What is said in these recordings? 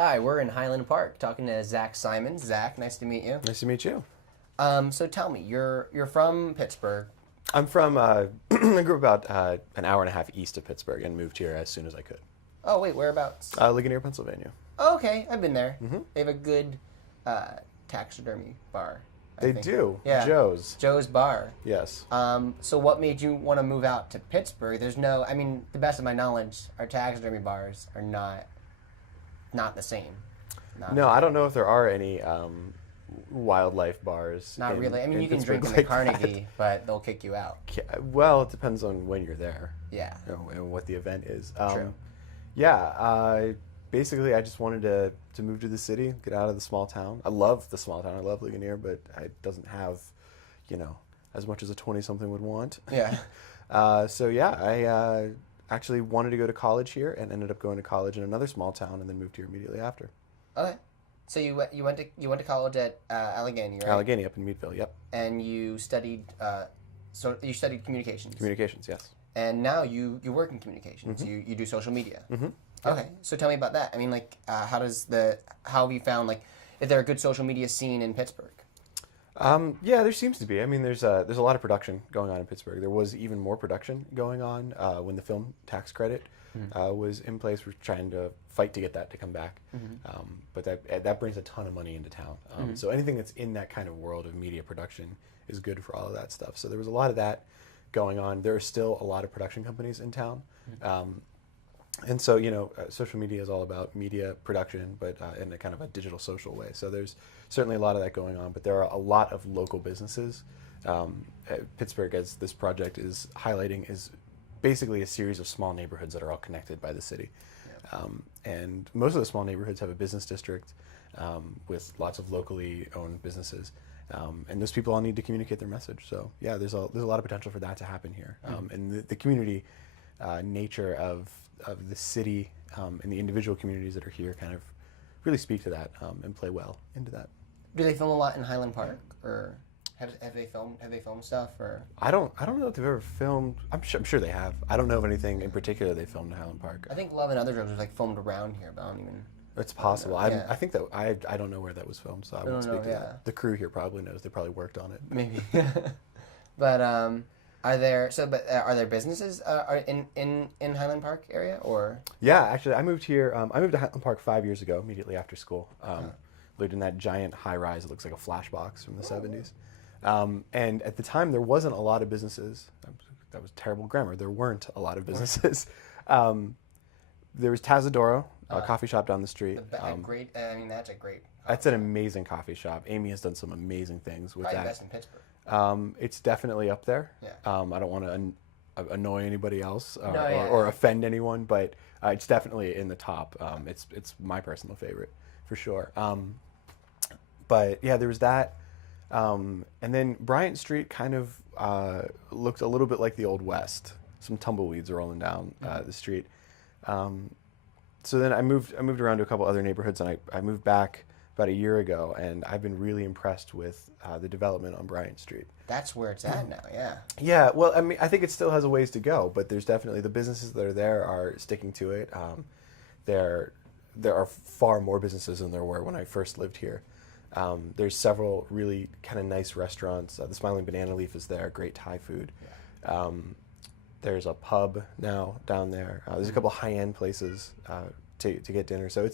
Hi, we're in Highland Park talking to Zach Simons. Zach, nice to meet you. Nice to meet you. So tell me, you're from Pittsburgh. I'm from, I grew up about an hour and a half east of Pittsburgh and moved here as soon as I could. Oh, wait, whereabouts? Ligonier, Pennsylvania. Oh, okay, I've been there. Mm-hmm. They have a good taxidermy bar. They do. Yeah. Joe's Bar. Yes. So what made you want to move out to Pittsburgh? There's no, I mean, the best of my knowledge, our taxidermy bars are not the same. No, I don't know if there are any wildlife bars. Not really. I mean, you can Pittsburgh drink in the like Carnegie, but they'll kick you out. Well, it depends on when you're there. Yeah. And what the event is. True. Yeah. Basically, I just wanted to move to the city, get out of the small town. I love the small town. I love Ligonier, but it doesn't have, as much as a 20-something would want. Yeah. I actually wanted to go to college here and ended up going to college in another small town and then moved here immediately after. Okay. So you went to college at Allegheny, right? Allegheny up in Meadville, yep. And you studied you studied communications. Communications, yes. And now you work in communications. Mm-hmm. You do social media. Mm-hmm. Okay. So tell me about that. I mean, like, how have you found, like, is there a good social media scene in Pittsburgh? Yeah, there seems to be. I mean, there's a lot of production going on in Pittsburgh. There was even more production going on when the film tax credit was in place. We're trying to fight to get that to come back. Mm-hmm. But that brings a ton of money into town. So anything that's in that kind of world of media production is good for all of that stuff. So there was a lot of that going on. There are still a lot of production companies in town. And so, social media is all about media production, but in a kind of a digital social way. So there's certainly a lot of that going on, but there are a lot of local businesses. Pittsburgh, as this project is highlighting, is basically a series of small neighborhoods that are all connected by the city. Yeah. And most of the small neighborhoods have a business district with lots of locally owned businesses. And those people all need to communicate their message. So yeah, there's a lot of potential for that to happen here. And the community nature of the city and the individual communities that are here kind of really speak to that and play well into that. Do they film a lot in Highland Park, or have they filmed stuff? Or I don't know if they've ever filmed. I'm sure they have. I don't know of anything in particular they filmed in Highland Park. I think Love and Other Drugs was like filmed around here, but I don't even. It's possible. Yeah. I think that I don't know where that was filmed, so I won't speak to that. The crew here probably knows. They probably worked on it. Maybe. But are there businesses in Highland Park area, or? Yeah, actually, I moved here. I moved to Highland Park 5 years ago, immediately after school. Lived in that giant high-rise. It looks like a flash box from the 70s. And at the time, there wasn't a lot of businesses. That was terrible grammar. There weren't a lot of businesses. There was Tazadoro, a coffee shop down the street. That's a great. That's an amazing coffee shop. Amy has done some amazing things with probably that. Best in Pittsburgh. It's definitely up there. Yeah. I don't want to annoy anybody else No, or offend anyone, but it's definitely in the top. It's my personal favorite for sure. But yeah, there was that. And then Bryant Street kind of looked a little bit like the Old West. Some tumbleweeds rolling down the street. So then I moved around to a couple other neighborhoods, and I moved back about a year ago, and I've been really impressed with the development on Bryant Street. That's where it's at now, yeah. Yeah, well, I mean, I think it still has a ways to go, but there's definitely the businesses that are there are sticking to it. There are far more businesses than there were when I first lived here. There's several really kind of nice restaurants. The Smiling Banana Leaf is there, great Thai food. Yeah. There's a pub now down there. There's a couple high-end places to get dinner. So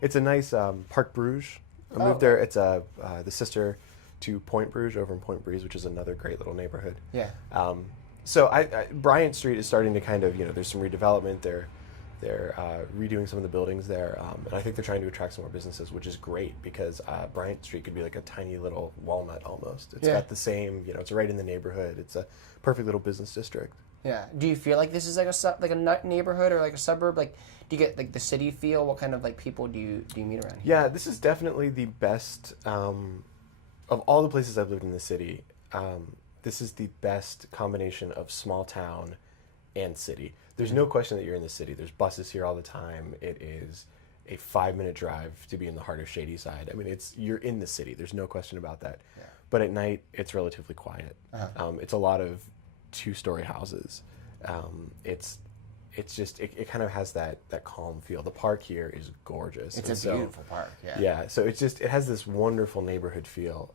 it's a nice Park Bruges. I moved there. It's the sister to Point Bruges over in Point Breeze, which is another great little neighborhood. Yeah. So Bryant Street is starting to kind of, there's some redevelopment. They're redoing some of the buildings there, and I think they're trying to attract some more businesses, which is great because Bryant Street could be like a tiny little Walnut almost. It's got the same, it's right in the neighborhood. It's a perfect little business district. Yeah. Do you feel like this is like a neighborhood or like a suburb? Like, do you get like the city feel? What kind of like people do you meet around here? Yeah, this is definitely the best of all the places I've lived in the city. This is the best combination of small town and city. There's no question that you're in the city. There's buses here all the time. It is a 5-minute drive to be in the heart of Shadyside. I mean, you're in the city. There's no question about that. Yeah. But at night, it's relatively quiet. It's a lot of 2-story houses. It's it's just it kind of has that calm feel. The park here is gorgeous. It's a beautiful park. Yeah. Yeah. So it has this wonderful neighborhood feel.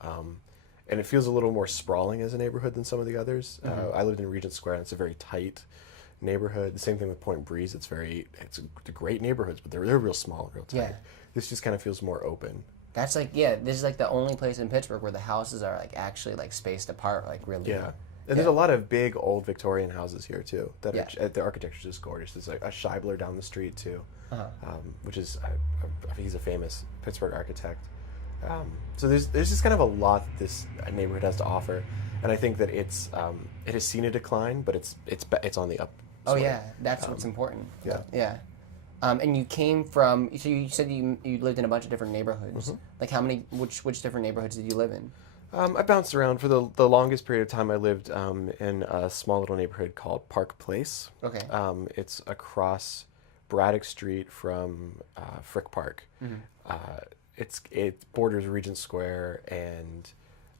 And it feels a little more sprawling as a neighborhood than some of the others. I lived in Regent Square, and it's a very tight neighborhood. The same thing with Point Breeze. They're great neighborhoods, but they're real small, real tight. Yeah. This just kind of feels more open. That's like, yeah, this is like the only place in Pittsburgh where the houses are like actually like spaced apart, like really. Yeah. And there's a lot of big old Victorian houses here too. That are, the architecture is just gorgeous. There's like a Scheibler down the street too, which is he's a famous Pittsburgh architect. So there's just kind of a lot that this neighborhood has to offer, and I think that it has seen a decline, but it's on the up. Oh yeah, that's what's important. Yeah. Yeah. And you came from, so you said you lived in a bunch of different neighborhoods. Like which different neighborhoods did you live in? I bounced around for the longest period of time. I lived in a small little neighborhood called Park Place. Okay. It's across Braddock Street from Frick Park. It borders Regent Square and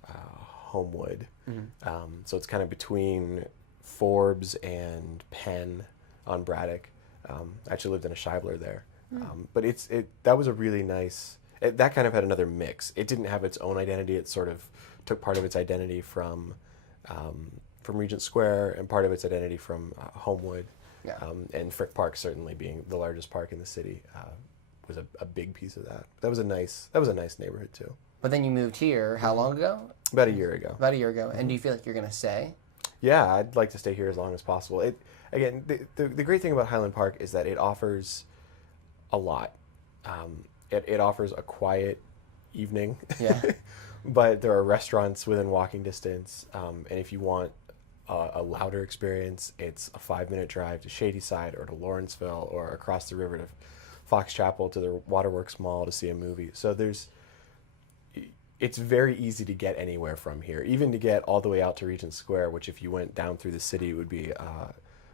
Homewood. So it's kind of between Forbes and Penn on Braddock. I actually lived in a Scheibler there. But that was a really nice... that kind of had another mix. It didn't have its own identity. It sort of took part of its identity from Regent Square and part of its identity from Homewood. Yeah. And Frick Park, certainly being the largest park in the city, was a big piece of that. That was a nice neighborhood too. But then you moved here how long ago? About a year ago. And do you feel like you're going to stay? Yeah, I'd like to stay here as long as possible. The great thing about Highland Park is that it offers a lot. It offers a quiet evening. Yeah. But there are restaurants within walking distance. And if you want a louder experience, it's a 5-minute drive to Shadyside or to Lawrenceville or across the river to Fox Chapel to the Waterworks Mall to see a movie. So it's very easy to get anywhere from here, even to get all the way out to Regent Square, which if you went down through the city would be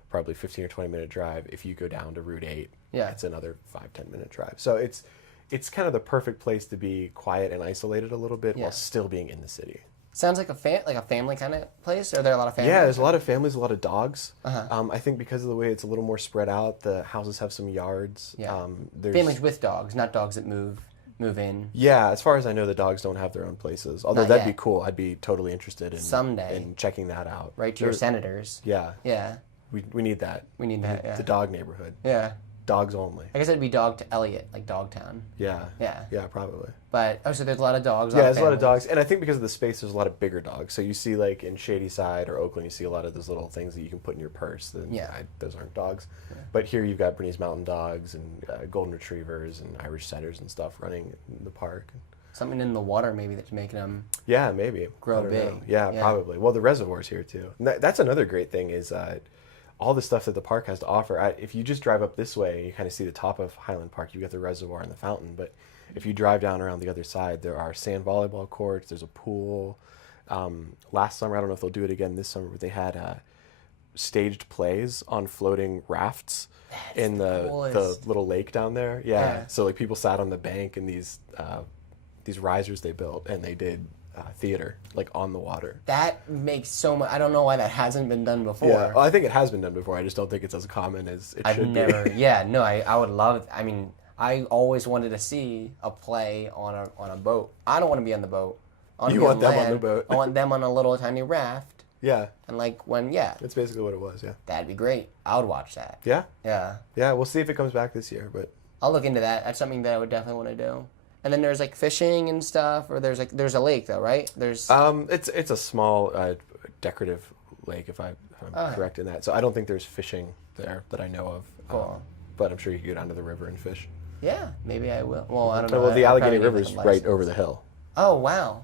probably 15 or 20-minute drive. If you go down to Route 8, it's another 5-10 minute drive. So it's kind of the perfect place to be quiet and isolated a little bit while still being in the city. Sounds like a family kind of place. Are there a lot of families? Yeah, there's a lot of families, a lot of dogs. I think because of the way it's a little more spread out, the houses have some yards. Yeah. Families with dogs, not dogs that move in. Yeah, as far as I know, the dogs don't have their own places. Although that'd be cool. I'd be totally interested in someday in checking that out. Right to your senators. Yeah. Yeah. We need that. We need that. Yeah. The dog neighborhood. Yeah. Dogs only. I guess it'd be dog to Elliot, like Dogtown. Yeah. Yeah. Yeah, probably. But so there's a lot of dogs. Yeah, there's a lot of dogs, and I think because of the space, there's a lot of bigger dogs. So you see, like in Shadyside or Oakland, you see a lot of those little things that you can put in your purse. Those aren't dogs. Yeah. But here you've got Bernese Mountain Dogs and Golden Retrievers and Irish Setters and stuff running in the park. Something in the water maybe that's making them. Yeah, maybe grow big. Yeah, probably. Well, the reservoir's here too. And that's another great thing is. All the stuff that the park has to offer. If you just drive up this way, you kind of see the top of Highland Park. You get the reservoir and the fountain. But if you drive down around the other side, there are sand volleyball courts. There's a pool. Last summer, I don't know if they'll do it again this summer, but they had staged plays on floating rafts in the little lake down there. Yeah. So like people sat on the bank in these risers they built, and they did. Theater, like on the water. That makes so much. I don't know why that hasn't been done before. Yeah, well, I think it has been done before. I just don't think it's as common as it should be. Yeah, no, I would love. I mean, I always wanted to see a play on a boat. I don't want to be on the boat. You want them on the boat. I want them on a little tiny raft. Yeah. And that's basically what it was. Yeah. That'd be great. I would watch that. Yeah. Yeah. Yeah. We'll see if it comes back this year, but I'll look into that. That's something that I would definitely want to do. And then there's like fishing and stuff, or there's a lake though, right? There's it's a small decorative lake if I'm correct in that. So I don't think there's fishing there that I know of. Cool. But I'm sure you can go down to the river and fish. Yeah, maybe I will. Well, I don't know. Well, the Allegheny River is right over the hill. Oh wow.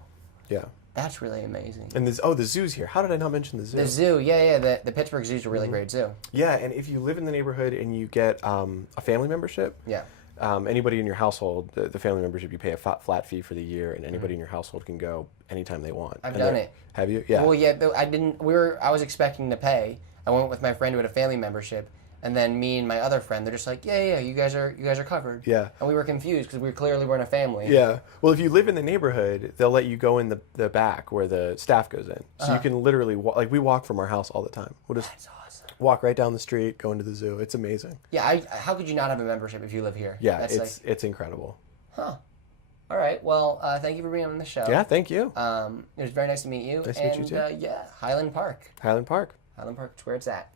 Yeah. That's really amazing. And the zoo's here. How did I not mention the zoo? The zoo, yeah. The Pittsburgh Zoo's a really great zoo. Yeah, and if you live in the neighborhood and you get a family membership. Yeah. Anybody in your household, the family membership, you pay a flat fee for the year, and anybody in your household can go anytime they want. I've done it. Have you? Yeah. Well, yeah. I didn't. I was expecting to pay. I went with my friend who had a family membership, and then me and my other friend, they're just like, yeah, you guys are covered. Yeah. And we were confused because we clearly weren't a family. Yeah. Well, if you live in the neighborhood, they'll let you go in the back where the staff goes in, so you can literally we walk from our house all the time. That's awesome. Walk right down the street, go into the zoo. It's amazing. Yeah, how could you not have a membership if you live here? Yeah, That's it's incredible. Huh. All right. Well, thank you for being on the show. Yeah, thank you. It was very nice to meet you. Nice to meet you too. Yeah, Highland Park. Highland Park. Highland Park is where it's at.